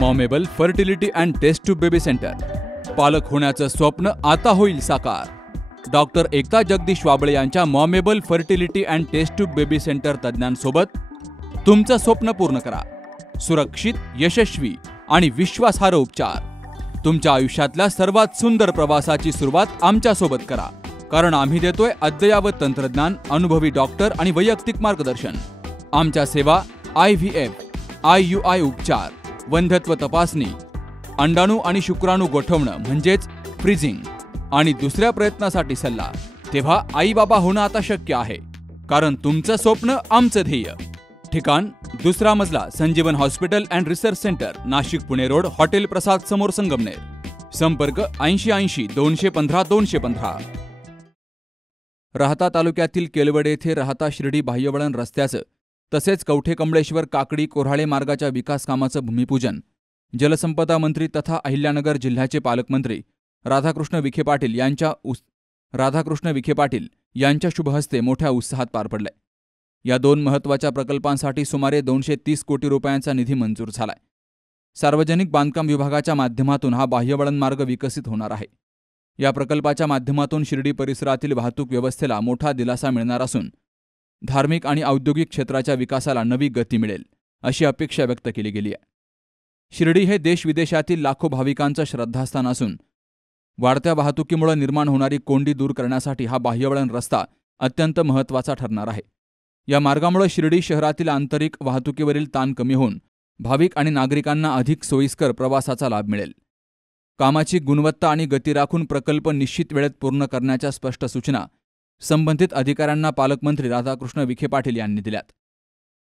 मॉमेबल fertility and test tube baby centre. पालक होण्याचं स्वप्न आता होईल साकार. डॉक्टर एकता जगदीश वाबळे यांच्या मॉमेबल fertility and test tube baby centre तज्ज्ञांसोबत तुमचं स्वप्न पूर्ण करा. सुरक्षित, यशस्वी आणि विश्वासार्ह उपचार. तुमच्या आयुष्यातल्या सर्वात सुंदर प्रवासाची सुरुवात आमच्यासोबत करा. कारण आम्ही देतोय अद्ययावत तंत्रज्ञान, अनुभवी डॉक्टर आणि वैयक्तिक मार्गदर्शन. आमच्या सेवा IVF, IUI उपचार, वंध्यत्व तपासणी, अंडाणू आणि शुक्राणू गोठवणं म्हणजेच फ्रीजिंग आणि दुसऱ्या प्रयत्नासाठी सल्ला. तेव्हा आई बाबा होणं आता शक्य आहे. कारण तुमचं स्वप्न आमचं ध्येय. ठिकाण 2रा मजला, Sanjivan hospital and research centre, Nashik Pune road, hotel Prasad समोर, संगमनेर. संपर्क 8080 215 215. राहता तालुक्यातील केलवड येथे राहता शिर्डी बाह्यवळण रस्त्याचं तसेच कवठे कमळेश्वर काकडी कोऱ्हाळे मार्गाच्या विकास कामाचं भूमिपूजन जलसंपदा मंत्री तथा अहिल्यानगर जिल्ह्याचे पालकमंत्री राधाकृष्ण विखे पाटील यांच्या शुभहस्ते मोठ्या उत्साहात पार पडले. या 2 महत्त्वाच्या प्रकल्पांसाठी सुमारे 230 कोटी रुपयांचा निधी मंजूर झालाय. सार्वजनिक बांधकाम विभागाच्या माध्यमातून हा बाह्यवळण मार्ग विकसित होणार आहे. या प्रकल्पाच्या माध्यमातून शिर्डी परिसरातील वाहतूक व्यवस्थेला मोठा दिलासा मिळणार असून धार्मिक आणि औद्योगिक क्षेत्राच्या विकासाला नवी गती मिळेल, अशी अपेक्षा व्यक्त केली गेली आहे. शिर्डी हे देश-विदेशातील लाखो भाविकांचं श्रद्धास्थान असून वाढत्या वाहतुकीमुळे निर्माण होणारी कोंडी दूर करण्यासाठी हा बाह्यवळण रस्ता अत्यंत महत्त्वाचा ठरणार आहे. या मार्गामुळे शिर्डी शहरातील आंतरिक वाहतुकीवरील ताण कमी होऊन भाविक आणि नागरिकांना अधिक सोयीस्कर प्रवासाचा लाभ मिळेल. कामाची गुणवत्ता आणि गती राखून प्रकल्प निश्चित वेळेत पूर्ण करण्याच्या स्पष्ट सूचना संबंधित अधिकाऱ्यांना पालकमंत्री राधाकृष्ण विखे पाटील यांनी दिल्यात.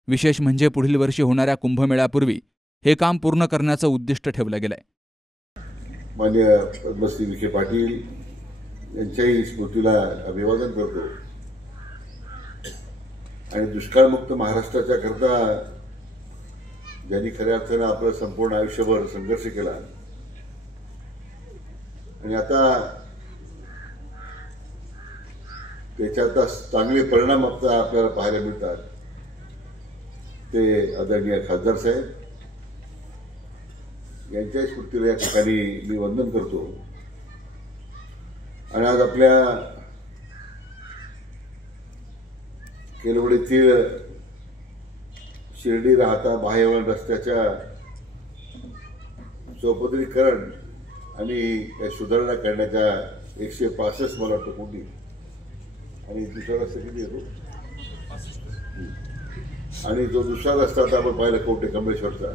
विशेष म्हणजे पुढील वर्षी होणाऱ्या कुंभमेळ्यापूर्वी हे काम पूर्ण करण्याचं उद्दिष्ट ठेवलं गेलंय. माननीय पद्मश्री विखे पाटील यांच्याही स्मृतीला अभिवादन करतो आणि दुष्काळमुक्त महाराष्ट्राच्या करता ज्यांनी खऱ्या अर्थानं आपलं संपूर्ण आयुष्यभर संघर्ष केला आणि आता त्याच्यात चांगले परिणाम आपल्याला पाहायला मिळतात, ते आदरणीय खासदार साहेब यांच्या स्मृतीला या ठिकाणी मी वंदन करतो. आणि आज आपल्या केलवडीतील शिर्डी राहता बाह्यवळण रस्त्याच्या चौपदरीकरण आणि सुधारणा करण्याच्या 165 मला वाटतं कोटी आणि दुसरा रस्ता किती येतो आणि जो दुसरा रस्ता आता आपण पाहिला कवठे कमळेश्वरचा,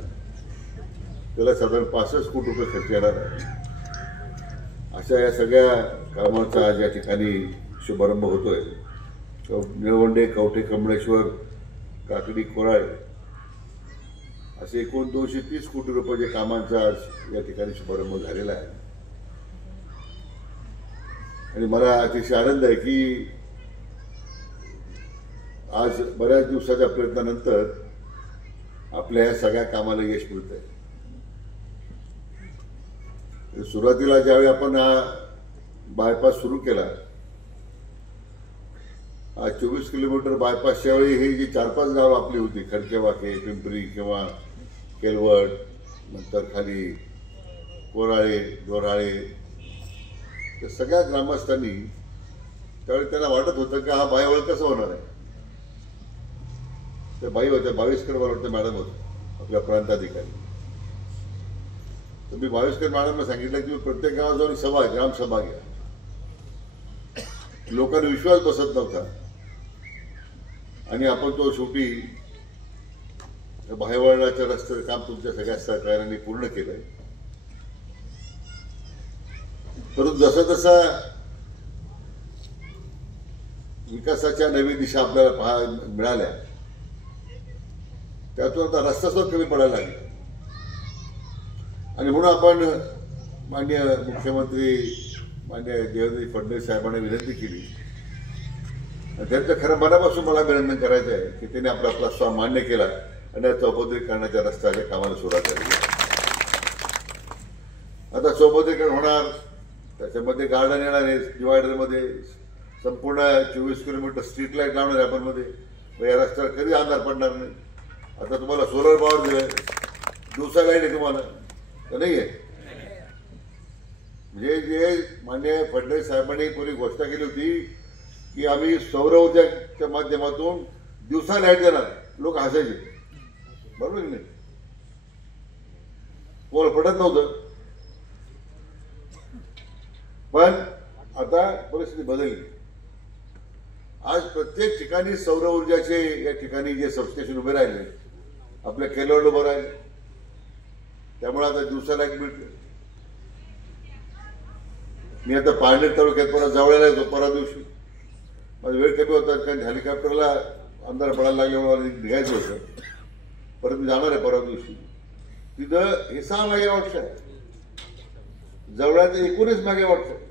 त्याला साधारण 65 कोटी रुपये खर्च येणार आहे. अशा या सगळ्या कामाचा आज या ठिकाणी शुभारंभ होतोय. निळवंडे, कवठे कमळेश्वर, काकडी कोराळे असे एकूण 230 कोटी रुपयाच्या कामांचा आज या ठिकाणी शुभारंभ झालेला आहे. आणि मला अतिशय आनंद आहे की आज बऱ्याच दिवसाच्या प्रयत्नानंतर आपल्या या सगळ्या कामाला यश मिळत आहे. सुरुवातीला ज्यावेळी आपण हा बायपास सुरू केला, हा 24 किलोमीटर बायपासच्या वेळी ही जी 4-5 गावं आपली होती, खडकेवाके, पिंपरी किंवा केलवड, नंतर खाली कोराळे, दोराळे, त्या सगळ्या ग्रामस्थांनी त्यावेळी त्यांना वाटत होतं की हा बाह्यवळण कसं होणार आहे. त्या बाई होत्या, 22कर मला वाटतं मॅडम होत्या आपल्या प्रांताधिकारी. तर मी 22कर मॅडमला सांगितलं की प्रत्येक गावात जाऊन सभा, ग्रामसभा घ्या. लोकांना विश्वास बसत नव्हता आणि आपण तो शेवटी बाह्यवळणाच्या रस्त्याचं काम तुमच्या सगळ्या सहकार्याने पूर्ण केलंय. परंतु जसं जसं विकासाच्या नवीन दिशा आपल्याला पाहायला मिळाल्या, त्यातून आता रस्ता सुद्धा कमी पडायला लागला. आणि म्हणून आपण माननीय मुख्यमंत्री माननीय देवेंद्र फडणवीस साहेबांना विनंती केली. त्यांचं खरं मनापासून मला अभिनंदन करायचं आहे की त्यांनी आपला प्रस्ताव मान्य केला आणि चौपदरीकरणाच्या रस्त्याच्या कामाला सुरुवात झाली. आता चौपदरीकरण होणार, त्याच्यामध्ये गार्डन येणार आहे, डिवायडरमध्ये संपूर्ण 24 किलोमीटर स्ट्रीट लाईट लावणार आहे आपण मध्ये. या रस्त्यावर कधी अंधार पडणार नाही. आता तुम्हाला सोलर पॉवर दिलंय, दिवसा लाईट आहे तुम्हाला तर नाही आहे. म्हणजे जे मान्य फडणवीस साहेबांनी पूर्वी घोषणा केली होती की आम्ही सौर ऊर्जाच्या माध्यमातून दिवसा लाईट देणार, लोक हसायचे, बरोबर की नाही, कोण पडत नव्हतं. पण आता परिस्थिती बदलली. आज प्रत्येक ठिकाणी सौर ऊर्जाचे या ठिकाणी जे सबस्टेशन उभे राहिले, आपल्या केरळ उभं राहिले, त्यामुळे आता दिवसा लाईट मिळते. मी आता पारनेर तालुक्यात परत जवळला येतो. परवा दिवशी माझा वेळ कमी होता कारण हेलिकॉप्टरला अंधार पडायला लागल्यामुळे मला निघायचं होतं. परत मी जाणार आहे परवा दिवशी. तिथं हे 6 मेगावॉटचं आहे, जवळात 19 मेगावॉटचं आहे.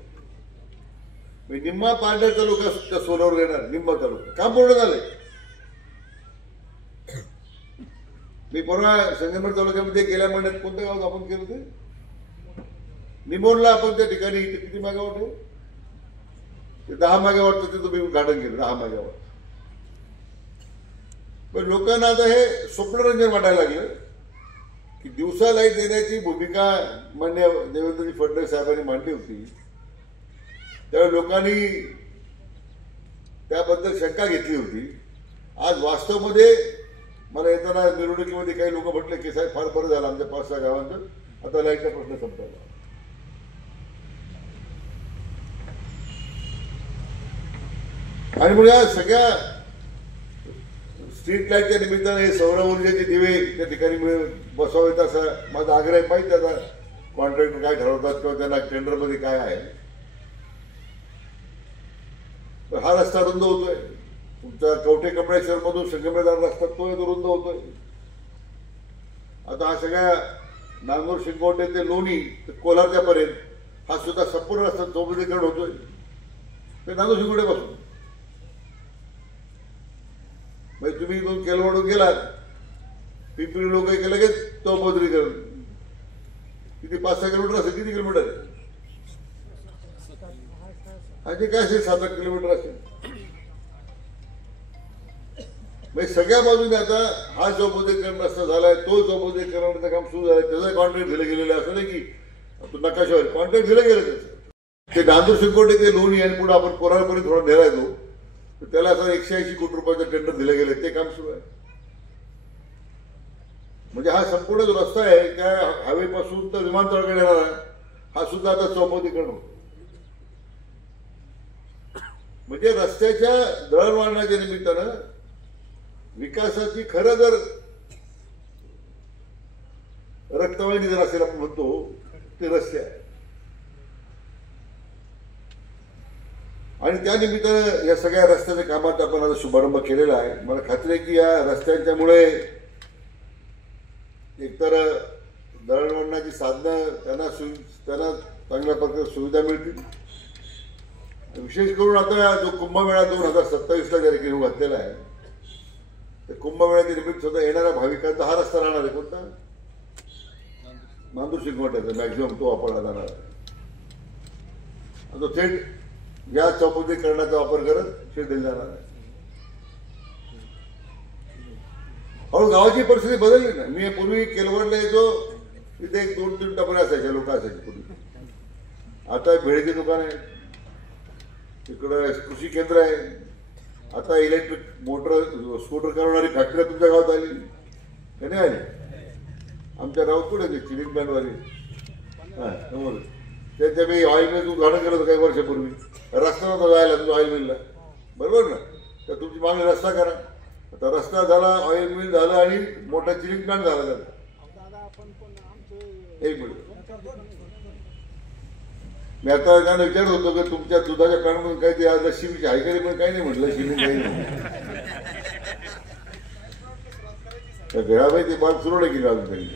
मी निम्मा पारनेर तालुका त्या सोलावर येणार, निम्मा तालुका काम पूर्ण झालंय. मी परवा संगमेश्वर तालुक्यामध्ये गेल्या महिन्यात कोणत्या गावात आपण केलं ते निमोनला, आपण त्या ठिकाणी किती मेगावॉट आहे ते 10 मेगावॉटचं ते तुम्ही गार्डन केलं, 10 मेगावॉट. पण लोकांना आता हे स्वप्नरंजन वाटायला लागलं की दिवसा लाईट देण्याची भूमिका मान्य देवेंद्रजी फडणवीस साहेबांनी मांडली होती. त्यावेळी लोकांनी त्याबद्दल शंका घेतली होती. आज वास्तवमध्ये मला येताना मिरवणुकीमध्ये काही लोक म्हटले की साहेब फार बरं झालं आमच्या 5-6 गावांचं आता लाईटचा प्रश्न संपला. आणि मग या सगळ्या स्ट्रीट लाईटच्या निमित्ताने सौर ऊर्जेचे दिवे त्या ठिकाणी बसवावेत असा माझा आग्रह आहे. माहिती आता कॉन्ट्रॅक्टर काय ठरवतात किंवा त्यांना टेंडरमध्ये काय आहे. हा रस्ता रुंद होतोय, तुमचा कवठे कमळेश्वर मधून संगमेश्वर रस्ता तो रुंद होतोय. आता हा सगळ्या नांदूर शिंगोटे ते लोणी ते कोल्हारच्या पर्यंत हा सुद्धा संपूर्ण रस्ता चौपदरीकरण होतोय. ते नांदूर शिंगोटे पासून म्हणजे तुम्ही इथून केलवडून गेलात पिंपरी लोक लगेच चौपदरीकरण किती 5-6 किलोमीटर असेल, किती किलोमीटर आणि काय असेल 7-8 किलोमीटर असेल. म्हणजे सगळ्या बाजूने आता हा चौपदरीकरण रस्ता झालाय, तो चौपदरीकरणाचं काम सुरू झालंय, त्याचं कॉन्ट्रॅक्ट दिलं गेलेलं असं नाही की तू नकाशावर कॉन्ट्रॅक्ट दिलं गेलं त्याचं. ते नांदूर शिंगोटे ते लोणी आणि पुढे आपण कोराळपर्यंत थोडा नेरायचो तर त्याला असं 180 कोटी रुपयाचं टेंडर दिलं गेलं, ते काम सुरू आहे. म्हणजे हा संपूर्ण जो रस्ता आहे त्या हायवेपासून तर विमानतळाकडे येणारा हा सुद्धा आता चौपदरीकरण होतो. म्हणजे रस्त्याच्या दळणवळणाच्या निमित्तानं विकासाची खरं जर रक्तवाहिनी जर असेल आपण म्हणतो ते रस्ते आहे. आणि त्या निमित्तानं या सगळ्या रस्त्याच्या कामात आपण आता शुभारंभ केलेला आहे. मला खात्री आहे की या रस्त्यांच्यामुळे एकतर दळणवळणाची साधनं त्यांना चांगल्या प्रकारे सुविधा मिळतील. विशेष करून आता जो कुंभमेळा 2027ला ज्या ठिकाणी घातलेला आहे त्या कुंभमेळ्याच्या निमित्त सुद्धा येणाऱ्या भाविकांचा हा रस्ता राहणार आहे. कोणता? नांदूर शिंगोट्याचा मॅक्झिमम तो वापरला जाणार आहे. तो थेट या चौपदरीकरणाचा वापर करत शेत दिला जाणार आहे. हळू गावाची परिस्थिती बदलली ना. मी पूर्वी केलवडला येतो तिथे 1-2-3 टपरे असायचे, लोक असायचे पूर्वी. आता भेळचे दुकान आहे, तिकडं कृषी केंद्र आहे, आता इलेक्ट्रिक मोटर स्कूटर करणारी फॅक्टरी तुमच्या गावात आली का नाही आली? आमच्या गावात कुठे ते चिलिंग बँडवाली समोर त्यांच्या मी ऑइल मिल उद्घाटन केलं होतं काही वर्षापूर्वी. रस्ता नव्हता जायला तुमच्या ऑइल मिलला, बरोबर ना? तर तुमची मागणी रस्ता करा. आता रस्ता झाला, ऑइल मिल झालं आणि मोठा चिलिंग प्लांट झाला त्याला. एक मिनिट, मी आता त्यांना विचारत होतो की तुमच्या दुधाच्या प्लॅनमधून काही ते आज शिवी आहे का? पण काही नाही म्हटलं, शिवी काही नाही. घराबाई ते बाग सुरू नाही केली अजून त्यांनी.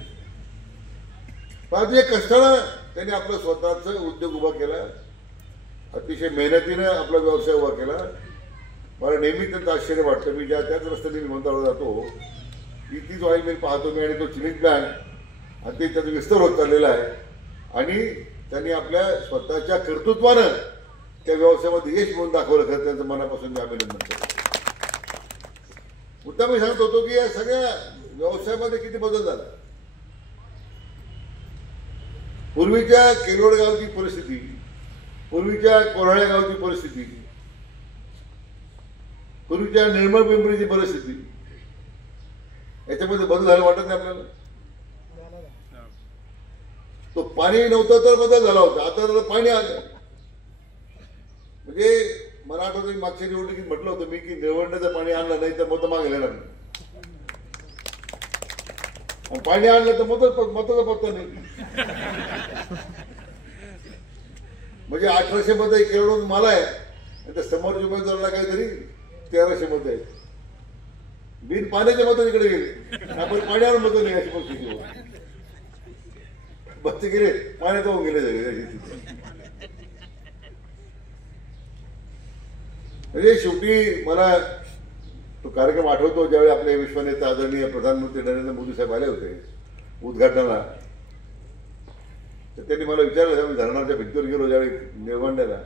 पण कष्टानं त्यांनी आपलं स्वतःच उद्योग उभा केला, अतिशय मेहनतीनं आपला व्यवसाय उभा केला. मला नेहमी त्यांचं आश्चर्य वाटतं. मी त्याच रस्त्याने मी म्हणता जातो की तीच ऑइल मिल पाहतो मी आणि तो चिलिंग प्लॅन आणि ते त्याचा विस्तार होत चाललेला आहे. आणि त्यांनी आपल्या स्वतःच्या कर्तृत्वानं त्या व्यवसायामध्ये यश म्हणून दाखवलं. खरं त्यांचं मनापासून मी अभिनंदन करतो. मुद्दा मी सांगत होतो की या सगळ्या व्यवसायामध्ये किती बदल झाला. पूर्वीच्या केलोड गावची परिस्थिती, पूर्वीच्या कोराळ्या गावची परिस्थिती, पूर्वीच्या निर्मळ पिंपरीची परिस्थिती, याच्यामध्ये बदल झाला वाटत नाही आपल्याला? तो पाणी नव्हतं तर बदल झाला होता, आता तर पाणी आलं. म्हणजे मला आठवतं मागच्या निवडणुकीत म्हटलं होतं मी की निवडण्याचं पाणी आणलं नाही तर मतं मागे येणार नाही, आणि पाणी आणलं तर मताचा पत्ता नाही. म्हणजे 1800 मतं केवळ मला आहे आणि त्या समोरच्या उमेदवाराला काहीतरी 1300 मतं आहेत. बिन पाण्याचे मतं तिकडे गेले, आपण पाण्यावर मतं नाही अशी परिस्थिती होती. बच्चे गेले पाण्यात होऊन गेले सगळे. म्हणजे शेवटी मला तो कार्यक्रम आठवतो ज्यावेळी आपले विश्वनेते आदरणीय प्रधानमंत्री नरेंद्र मोदी साहेब आले होते उद्घाटनाला. तर त्यांनी मला विचारलं, मी धरणाच्या भिंतीवर गेलो ज्यावेळी निवडण्याला,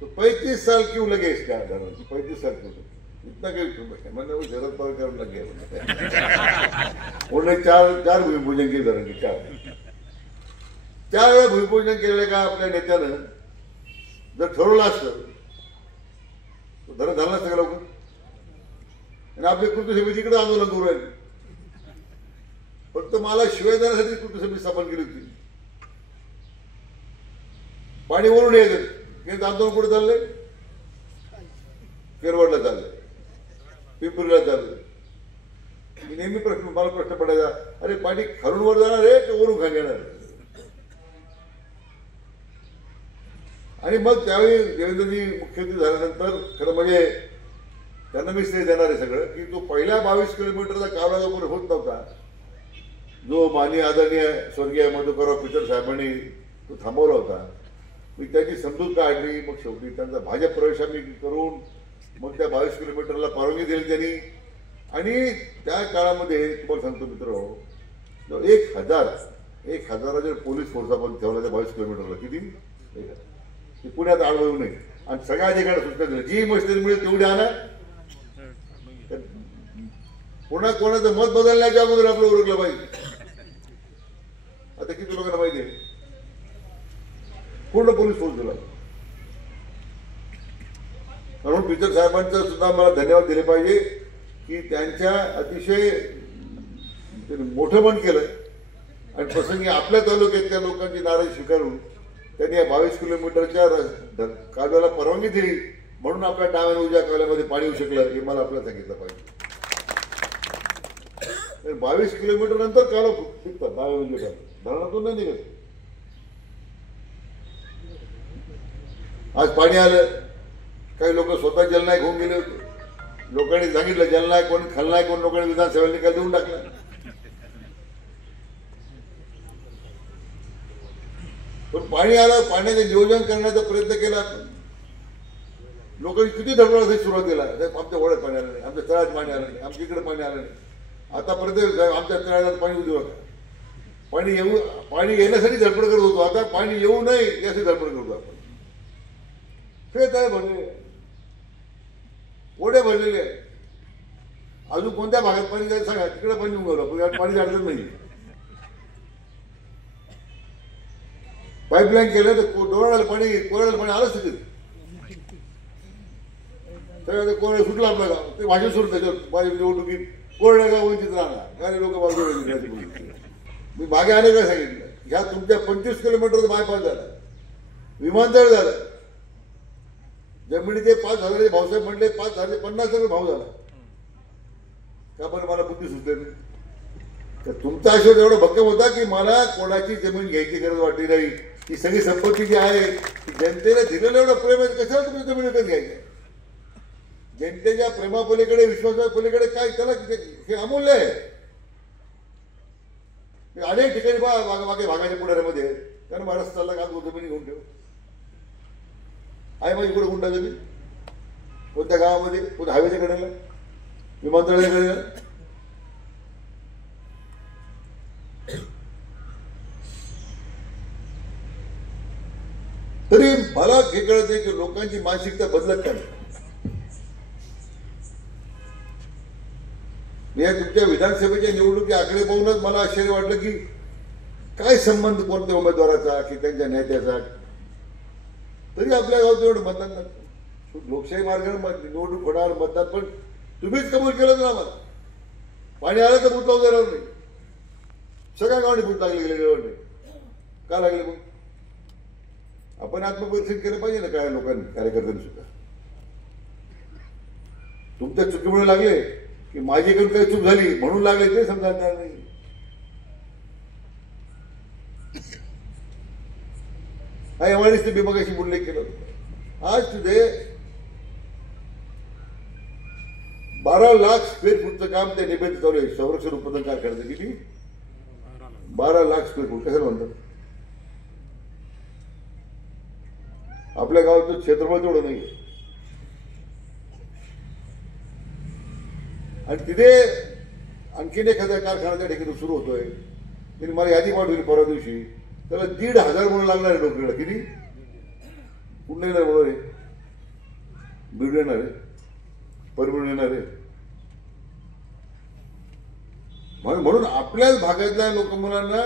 तो 35 साल क्यों लगे इसका धरण, 35 साल क्यों इतना क्यों क्यों बैठे? मैंने वो शरद पवार लग गया. उन्होंने चार भूमिपूजन केले धरण की, चार वेळा भूमिपूजन केलेलं का आपल्या नेत्यानं जर ठरवलं असतं धरण झालं नसतं का लवकर? आणि आपली कृती समिती इकडे आंदोलन करू राहिली. फक्त मला शिवाय देण्यासाठी कृती समिती स्थापन केली होती. पाणी वरून यायचं हे आंदोलन कुठे चाललंय? केरवाडला चाललंय, पिंपरीला चाललंय. मी नेहमी मला प्रश्न पडायचा, अरे पाणी खालून वर जाणार आहे की वरून खाली येणार आहे? आणि मग त्यावेळी देवेंद्रजी मुख्यमंत्री झाल्यानंतर खरं म्हणजे त्यांना मी श्रेय देणार आहे सगळं, की तो पहिल्या 22 किलोमीटरचा कावळा जो होत नव्हता, जो माननीय आदरणीय स्वर्गीय मधुकरराव पिचड साहेबांनी तो थांबवला होता. मी त्याची समजूत काढली. मग शेवटी त्यांचा भाजप प्रवेश आम्ही करून मग त्या 22 किलोमीटरला परवानगी दिली त्यांनी. आणि त्या काळामध्ये तुम्हाला सांगतो मित्र, 1000 जर पोलीस फोर्स आपण ठेवला त्या 22 किलोमीटरला, किती पुण्यात आढळू नये. आणि सगळ्या अधिकाऱ्यांना सूचना दिल्या, जी मशिनरी मिळेल तेवढी आणा. कोणाचं मत बदलण्याच्या अगोदर आपलं ओळखलं पाहिजे. आता किती लोकांना माहिती आहे? पूर्ण पोलीस फोर्स दिला. म्हणून पिचड साहेबांचं सुद्धा मला धन्यवाद दिले पाहिजे की त्यांच्या अतिशय मोठं मन केलं आणि प्रसंगी आपल्या तालुक्यातल्या लोकांची नाराजी स्वीकारून त्यांनी या 22 किलोमीटरच्या कालव्याला परवानगी दिली. म्हणून आपल्या डाव्या उजव्या कालव्यामध्ये पाणी येऊ शकलं हे मला आपल्याला सांगितलं पाहिजे. 22 किलोमीटर नंतर कालवा फिरतात डाव्या उजव्या कालव्या, धरणातून नाही निघत. आज पाणी आलं, काही लोक स्वतः जलनायक होऊन गेले होते. लोकांनी सांगितलं जलनायक कोण खलनायक कोण, लोकांनी विधानसभेला निकाल देऊन टाकला. पण पाणी आलं, पाण्याचं नियोजन करण्याचा प्रयत्न केला आपण. लोकांनी किती धडपडायची सुरुवात केला, आमच्या ओढ्यात पाणी आलं नाही, आमच्या तळ्यात पाणी आलं नाही, आमच्या इकडे पाणी आलं नाही. आतापर्यंत आमच्या तळ्यात पाणी उद्योग पाणी येण्यासाठी धडपड करत होतो. आता पाणी येऊ नये यासाठी धडपड करतो आपण. खेळ काय भरलेले, ओढे भरलेले आहे. अजून कोणत्या भागात पाणी जायचं सांगा, तिकडे पाणी उगवलं, पाणी अडचण नाही. पाईपलाईन केलं तर डोळ्याला पाणी, कोरड्याला पाणी आलंच तिथे. सगळं कोरडे सुटलं आपलं गाव, ते भाषण सुरू त्याच्यावर माझ्या निवडणुकीत कोरड्या गाव वंचित राहणार, काही लोक बाजूला. मी मागे अनेक वेळा सांगितलं, ह्या तुमच्या 25 किलोमीटरचं बायपास झाला, विमानतळ झालं, जमिनीचे 5,000 भाऊसाहेब म्हणले 5,050 भाव झाला. का बरं मला बुद्धी सुचले नाही? तर तुमचा आशीर्वाद एवढा भक्कम होता की मला कोणाची जमीन घ्यायची गरज वाटली नाही. ही सगळी संपत्ती जी आहे जनतेने दिलेलं एवढं प्रेम आहे, कशाला तुम्ही जमीन विकत घ्यायचं? जनतेच्या प्रेमापलीकडे, विश्वासापलीकडे काय, त्याला हे अमूल्य आहे. अनेक ठिकाणी मागे भागाच्या पुढाऱ्यामध्ये कारण महाराष्ट्राला का जमिनी घेऊन ठेव आहे. माझी कुठे गुंडा जमीन कोणत्या गावामध्ये, कोणत्या हायवेच्या कडेला, विमानतळाच्या कडेला. तरी मला हे कळत नाही की लोकांची मानसिकता बदलत का नाही. या तुमच्या विधानसभेच्या निवडणुकी आकडे पाहूनच मला आश्चर्य वाटलं की काय संबंध कोणत्या उमेदवाराचा की त्यांच्या नेत्याचा, तरी आपल्या गावात एवढं मतदान लागतं. लोकशाही मार्गाने निवडणूक होणार, मतदान पण तुम्हीच कबूल केलं ना. आम्हाला पाणी आलं तर बुत लावून देणार नाही. सगळ्या गावाने बुत लागले गेले नाही. का लागले मग? आपण आत्मपरीक्षण केलं पाहिजे ना काय लोकांनी, कार्यकर्त्यांनी सुद्धा. तुमच्या चुकीमुळे लागले की माझ्याकडून काही चूक झाली म्हणून लागले ते समजणार नाही. हा एमआयडीसी मी मगाशी उल्लेख केला होता. आज तिथे 12 लाख स्क्वेअर फूटचं काम त्या निबंध चालू आहे. संरक्षण उत्पादन कारखान्याचं किती? 12 लाख स्क्वेअर फूट. कशाला म्हणतात? आपल्या गावाचं क्षेत्रफळ तेवढं नाही. आणि तिथे आणखीन एखादा कारखाना त्या ठिकाणी सुरू होतोय. त्यांनी मला यादी पाठवली परवा दिवशी. त्याला 1,500 म्हणून लागणार आहे नोकरीला. किती? कुठं येणार म्हणून? बिडू येणार आहे, परभणी येणार आहे. म्हणून आपल्याच भागातल्या लोक मुलांना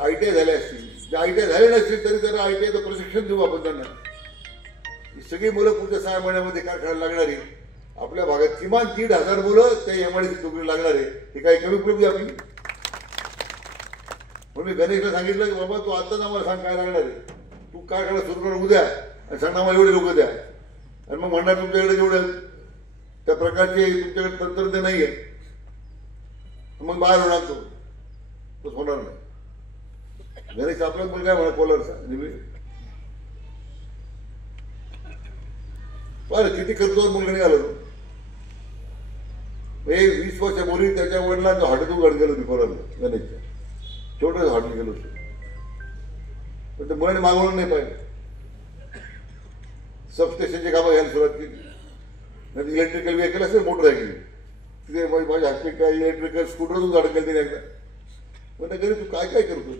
ITI झाले असतील, जे ITI झाले नसतील तरी त्यांना ITIचं प्रशिक्षण देऊ आपण त्यांना. ही सगळी मुलं पुढच्या 6 महिन्यामध्ये कारखान्याला लागणारी. आपल्या भागात किमान 1,500 मुलं त्या एमआयडीसी नोकरी लागणार आहे. हे काही कमी उपलब्धी आपली. म्हणून मी गणेशला सांगितलं की बाबा तू आताच आम्हाला सांग काय लागणार आहे. तू कारखाना सुरू कर उद्या आणि सांग आम्हाला एवढे लोक द्या. आणि मग म्हणणार तुमच्याकडे जेवढं त्या प्रकारचे तुमच्याकडे तंत्रज्ञान नाही आहे, मग बाहेर होणार तोच होणार नाही. गणेश आपला मुलगा म्हणा कोलारचा बरं किती खर्च मुलगा निघाला. 20 वर्षापूर्वी त्याच्या वडिलांचं हॉटेल उघड गेलं होती कोलारला. गणेशच्या छोटंच हॉटेल गेलं होतं. पण ते मुलाने मागवून नाही पाहिजे. सबस्टेशनची कामं घ्यायला सुरुवात केली. नाही इलेक्ट्रिकल व्हेकल असेल मोटर आहे गेली तिथे माझ्या हातचे काय इलेक्ट्रिकल स्कूटरच गाडी केली त्याने एकदा. पण घरी तू काय काय करतो.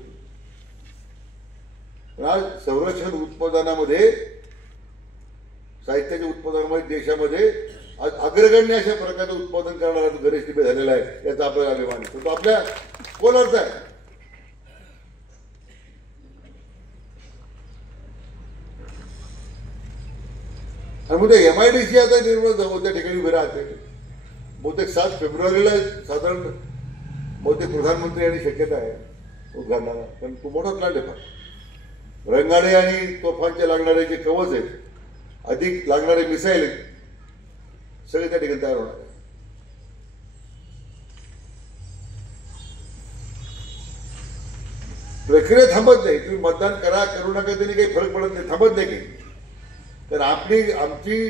आज संरक्षण उत्पादनामध्ये, साहित्याच्या उत्पादनामध्ये देशामध्ये आज अग्रगण्य अशा प्रकारचं उत्पादन करणारा गणेश टिपे झालेला आहे. याचा आपल्याला अभिमान आहे. तो आपल्या कोलारचा आहे. आणि मग एमआयडीसी आता निर्माण त्या ठिकाणी उभे राहते. बहुतेक 7 फेब्रुवारीला साधारण बहुतेक प्रधानमंत्री यांनी शक्यता आहे उद्घाटनाला. पण तो मोठा प्लॅन आहे. फार रंगाडे आणि तोफांचे लागणारे जे कवच आहेत, अधिक लागणारे मिसाईल आहेत, सगळे त्या ठिकाणी तयार होणार आहे. प्रक्रिया थांबत नाही. तुम्ही मतदान करा करू नका तरी काही फरक पडत नाही, थांबत नाही काही. तर आमची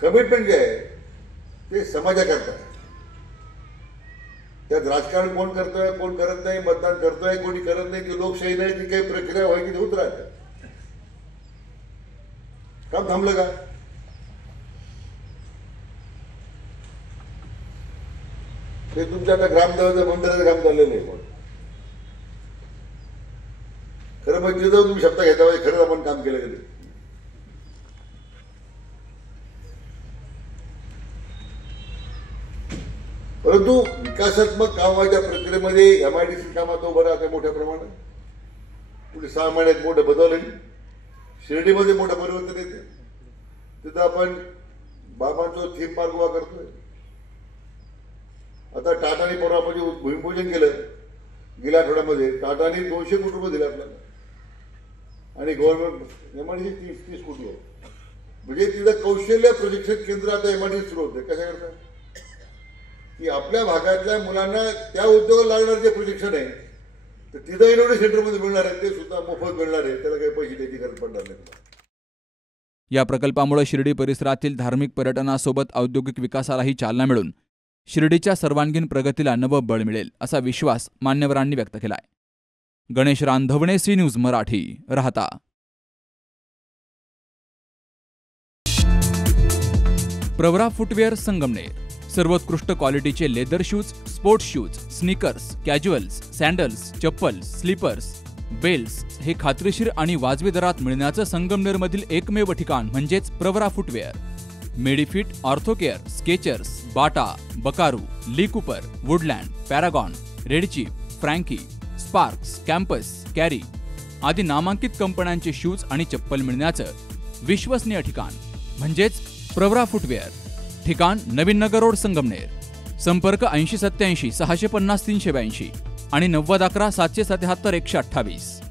कमिटमेंट जे आहे ते समाजाकरता आहे. त्यात राजकारण कोण करतोय कोण करत नाही, मतदान करतोय कोणी करत नाही, ती लोकशाही नाही, ती काही प्रक्रिया व्हायची ती होत राहते. काम थांबलं का? ते तुमच्या आता ग्रामदेवता मंदिराचं काम चाललेलं आहे. पण खरं म्हणजे जाऊन तुम्ही शब्द घेता पाहिजे. खरंच आपण काम केलं कधी. परंतु विकासात्मक कामाच्या प्रक्रियेमध्ये एमआयडीसी कामात उभं राहते मोठ्या प्रमाणात. पुढे 6 महिन्यात मोठं बदल. शिर्डीमध्ये मोठं परिवर्तन येते. तिथं आपण बाबांचं थीम पार्क उभा करतोय. आता टाटाने परवा आपण भूमिपूजन केलं गेल्या आठवड्यामध्ये. टाटाने 200 कोटी रुपये दिले आपल्याला आणि गव्हर्नमेंट एमआयडीसी 30 कोटी रुपये. म्हणजे तिथं कौशल्य प्रशिक्षण केंद्र आता एमआयडीसी सुरू होते. कशा करता की आपल्या भागातल्या मुलांना त्या उद्योगाला लागणार जे प्रशिक्षण आहे तर तिथं इनोव्हेशन सेंटरमध्ये मिळणार आहे, ते सुद्धा मोफत मिळणार आहे. त्याला काही पैसे द्यायची गरज पडणार नाही. या प्रकल्पामुळे शिर्डी परिसरातील धार्मिक पर्यटनासोबत औद्योगिक विकासालाही चालना मिळून शिर्डीच्या सर्वांगीण प्रगतीला नवं बळ मिळेल असा विश्वास मान्यवरांनी व्यक्त केलाय. Ganesh Randhavane, C news Marathi, Rahata. Pravara footwear, Sangamner. सर्वोत्कृष्ट क्वालिटीचे leather shoes, sports shoes, sneakers, casuals, sandals, chappals, slippers, belts हे खात्रीशीर आणि वाजवी दरात मिळण्याचं संगमनेरमधील एकमेव ठिकाण म्हणजेच Pravara footwear. Medifit, Orthocare, Skechers, Bata, Buckaroo, Lee Cooper, Woodland, Paragon, Red Chief, Frankie, Sparx, Campus, Carry आदी नामांकित कंपन्यांचे शूज आणि चप्पल मिळण्याचं विश्वसनीय ठिकाण म्हणजेच प्रवरा फुटवेअर. ठिकाण नवीन नगर रोड, संगमनेर. संपर्क 8087 650 382 आणि 9011 777 128.